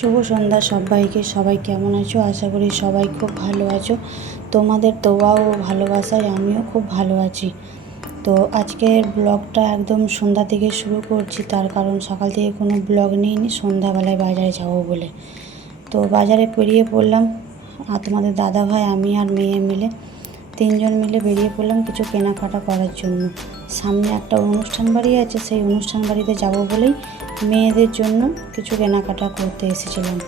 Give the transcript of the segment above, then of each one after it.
শুভ সন্ধ্যা সবাইকে। সবাই কেমন আছো? আশা করি সবাই খুব ভালো আছো। তোমাদের দোয়া ও ভালোবাসায় আমিও খুব ভালো আছি। তো আজকের ব্লগটা একদম সন্ধ্যা থেকে শুরু করছি। তার কারণ সকাল থেকে কোনো ব্লগ নিইনি, সন্ধ্যাবেলায় বাজারে যাব বলে। তো বাজারে পেরিয়ে পড়লাম। আর তোমাদের দাদা ভাই, আমি আর মেয়ে মিলে তিনজন মিলে বেরিয়ে পড়লাম কিছু কেনাকাটা করার জন্য। সামনে একটা অনুষ্ঠান বাড়ি আছে, সেই অনুষ্ঠান বাড়িতে যাব বলেই মেয়েদের জন্য কিছু কেনাকাটা করতে এসেছিলাম।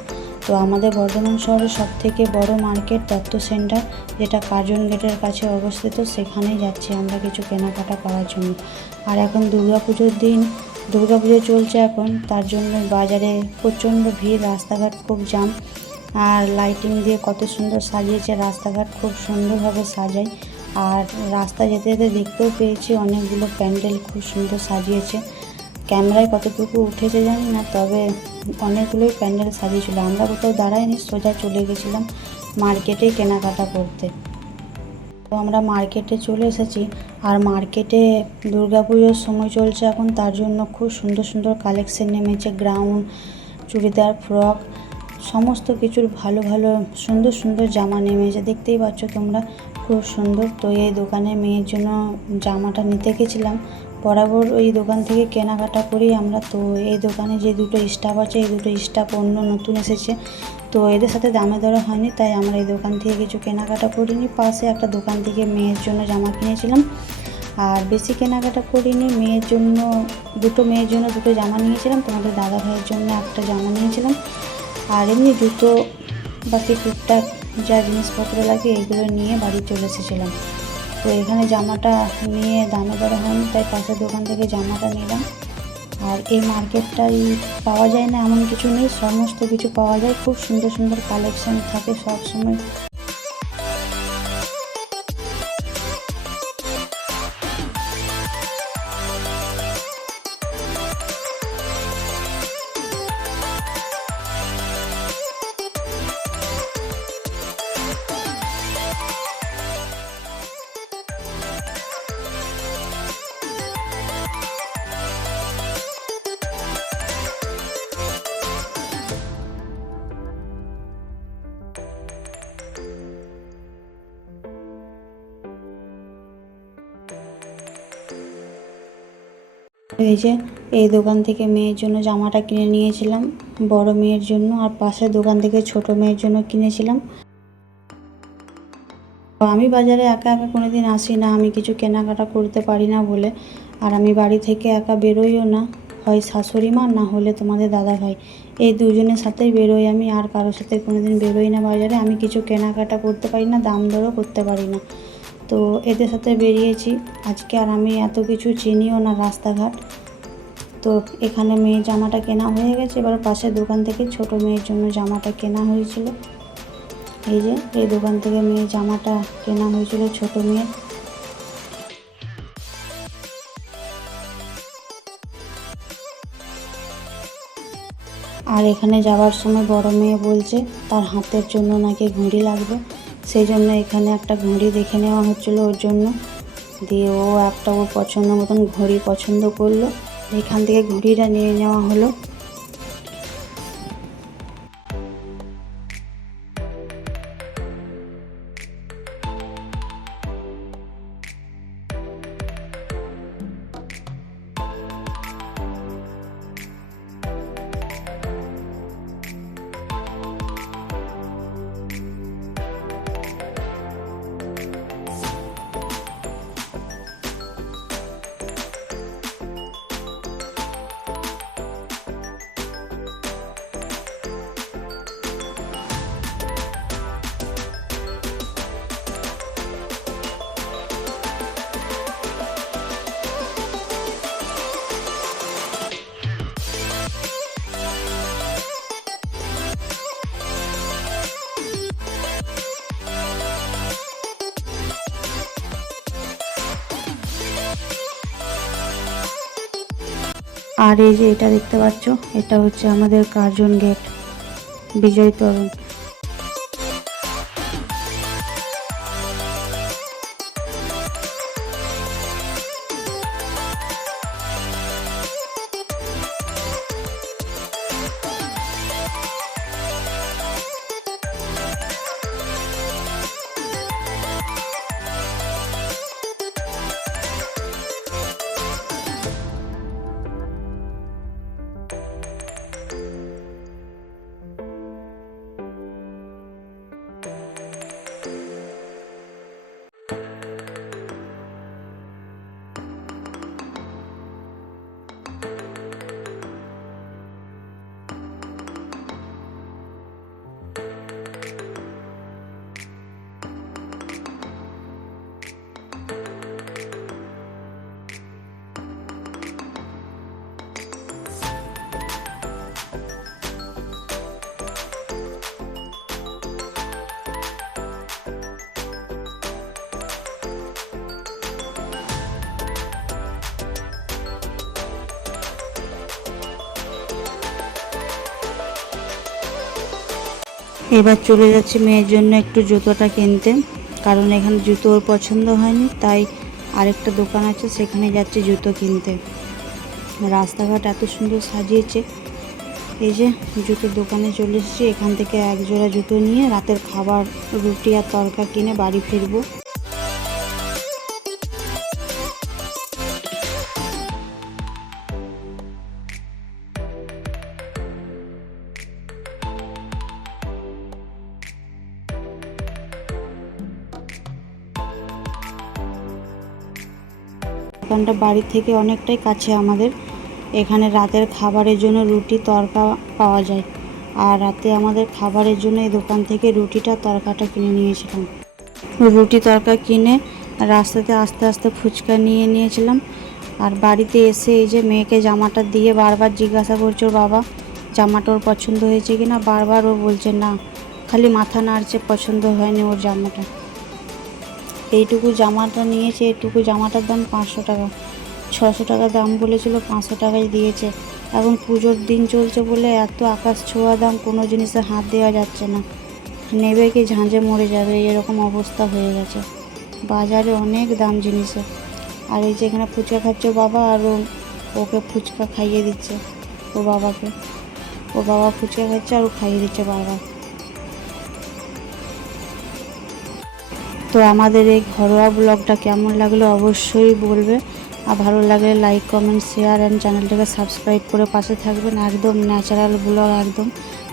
তো আমাদের বর্ধমান শহরের সব থেকে বড় মার্কেট দত্ত সেন্টার, যেটা কার্জন গেটের কাছে অবস্থিত, সেখানেই যাচ্ছি আমরা কিছু কেনাকাটা করার জন্য। আর এখন দুর্গাপুজোর দিন, দুর্গাপুজো চলছে এখন, তার জন্য বাজারে প্রচণ্ড ভিড়, রাস্তাঘাট খুব জাম, আর লাইটিং দিয়ে কত সুন্দর সাজিয়েছে, রাস্তাঘাট খুব সুন্দরভাবে সাজায় আর রাস্তা যেতে যেতে দেখতেও পেয়েছি, অনেকগুলো প্যান্ডেল খুব সুন্দর সাজিয়েছে। ক্যামেরায় কতটুকু উঠেছে জানি না, তবে অনেকগুলোই প্যান্ডেল সাজিয়েছিল। আমরা কোথাও দাঁড়াইনি, সোজা চলে গেছিলাম মার্কেটে কেনাকাটা করতে। তো আমরা মার্কেটে চলে এসেছি আর মার্কেটে দুর্গাপুজোর সময় চলছে এখন, তার জন্য খুব সুন্দর সুন্দর কালেকশন নেমেছে গ্রাউন্ড চুড়িদার, ফ্রক, সমস্ত কিছুর ভালো ভালো সুন্দর সুন্দর জামা নেমেছে। দেখতেই পাচ্ছ তোমরা, খুব সুন্দর। তো এই দোকানে মেয়ের জন্য জামাটা নিতে গেছিলাম বরাবর ওই দোকান থেকে কেনাকাটা করি আমরা, তো এই দোকানে যে দুটো স্টাফ আছে, এই দুটো স্টাফ অন্য নতুন এসেছে। তো এদের সাথে দামে দরে হয়নি, তাই আমরা এই দোকান থেকে কিছু কেনাকাটা করিনি। পাশে একটা দোকান থেকে মেয়ের জন্য জামা কিনেছিলাম। আর বেশি কেনাকাটা করিনি, মেয়ের জন্য, দুটো মেয়ের জন্য দুটো জামা নিয়েছিলাম। তোমাদের দাদা ভাইয়ের জন্য একটা জামা নিয়েছিলাম। আর এমনি জুতো, বাকি টুকটাক যা জিনিসপত্র লাগে এগুলো নিয়ে বাড়ি চলে এসেছিলাম। তো এখানে জামাটা নিয়ে দামে দরে হয়নি তাই পাশের দোকান থেকে জামাটা নিলাম। আর এই মার্কেটটাই পাওয়া যায় না, এমন কিছু নেই, সমস্ত কিছু পাওয়া যায়, খুব সুন্দর সুন্দর কালেকশন থাকে সব এই যে, এই দোকান থেকে মেয়ের জন্য জামাটা কিনে নিয়েছিলাম, বড় মেয়ের জন্য, আর পাশের দোকান থেকে ছোট মেয়ের জন্য কিনেছিলাম। আমি বাজারে একা একা কোনোদিন আসি না, আমি কিছু কেনাকাটা করতে পারি না বলে। আর আমি বাড়ি থেকে একা বেরোইও না, হয় শাশুড়ি মা না হলে তোমাদের দাদা ভাই। এই দুজনের সাথেই বেরোই আমি, আর কারোর সাথে কোনোদিন বেরোই না বাজারে, আমি কিছু কেনাকাটা করতে পারি না, দাম দরও করতে পারি না। তো এদের সাথে বেরিয়েছি। আজকে আর আমি এত কিছু চিনিও না রাস্তাঘাট। তো এখানে মেয়ের জামাটা কেনা হয়ে গেছে। এবার পাশের দোকান থেকে ছোট মেয়ের জন্য জামাটা কেনা হয়েছিল। এই যে, এই দোকান থেকে মেয়ের জামাটা কেনা হয়েছিল ছোট মেয়ের। আর এখানে যাওয়ার সময় বড় মেয়ে বলছে, তার হাতের জন্য নাকি ঘুড়ি লাগবে? সেই জন্য এখানে একটা ঘড়ি দেখে নেওয়া হচ্ছিল ওর জন্য। দিয়ে ও একটা ওর পছন্দ মতন ঘড়ি পছন্দ করল। এখান থেকে ঘড়িটা নিয়ে নেওয়া হলো। আর এই যে এটা দেখতে পাচ্ছ এটা হচ্ছে আমাদের কার্জন গেট বিজয় তরণ। এবার চলে যাচ্ছি মেয়ের জন্য একটু জুতোটা কিনতে, কারণ এখানে জুতো ওর পছন্দ হয়নি, তাই আরেকটা দোকান আছে, সেখানে যাচ্ছি জুতো কিনতে। রাস্তাঘাট এত সুন্দর সাজিয়েছে। এই যে জুতোর দোকানে চলে এসেছি, এখান থেকে এক জোড়া জুতো নিয়ে রাতের খাবার, রুটি আর তরকা কিনে বাড়ি ফিরবো। দোকানটা বাড়ি থেকে অনেকটাই কাছে আমাদের। এখানে রাতের খাবারের জন্য রুটি তরকা পাওয়া যায়। আর রাতে আমাদের খাবারের জন্য এই দোকান থেকে রুটিটা, তরকাটা কিনে নিয়েছিলাম। রুটি, তরকা কিনে রাস্তাতে আস্তে আস্তে ফুচকা নিয়ে নিয়েছিলাম। আর বাড়িতে এসে এই যে মেয়েকে জামাটা দিয়ে বারবার জিজ্ঞাসা করছে, ওর বাবা, জামাটা ওর পছন্দ হয়েছে কি না বারবার ও বলছে, না, খালি মাথা নাড়ছে, পছন্দ হয়নি ওর জামাটা। এইটুকু জামাটা নিয়েছে, এইটুকু জামাটার দাম পাঁচশো টাকা। ছশো টাকা দাম বলেছিল, পাঁচশো টাকায় দিয়েছে। এখন পুজোর দিন চলছে বলে এত আকাশ ছোঁয়া দাম, কোনো জিনিসে হাত দেওয়া যাচ্ছে না। নেবে কি ঝাঁঝে মরে যাবে, এরকম অবস্থা হয়ে গেছে। বাজারে অনেক দাম জিনিসের আর এই যে এখানে ফুচকা খাচ্ছে বাবা, আর ওকে ফুচকা খাইয়ে দিচ্ছে, ও বাবাকে। ও বাবা ফুচকা খাচ্ছে আর ও খাইয়ে দিচ্ছে বারবার। তো আমাদের এই ঘরোয়া ব্লগটা কেমন লাগল অবশ্যই বলবে। আর ভালো লাগলে লাইক কমেন্ট শেয়ার অ্যান্ড চ্যানেলটাকে সাবস্ক্রাইব করে পাশে থাকবেন। একদম ন্যাচারাল ব্লগ একদম।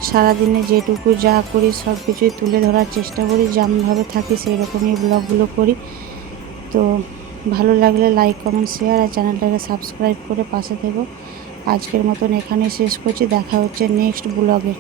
সারাদিনে যেটুকু যা করি সব কিছুই তুলে ধরার চেষ্টা করি। যেমনভাবে থাকি সেই রকমই ব্লগগুলো করি। তো ভালো লাগলে লাইক কমেন্ট শেয়ার আর চ্যানেলটাকে সাবস্ক্রাইব করে পাশে থেকো। আজকের মতন এখানে শেষ করছি। দেখা হচ্ছে নেক্সট ব্লগে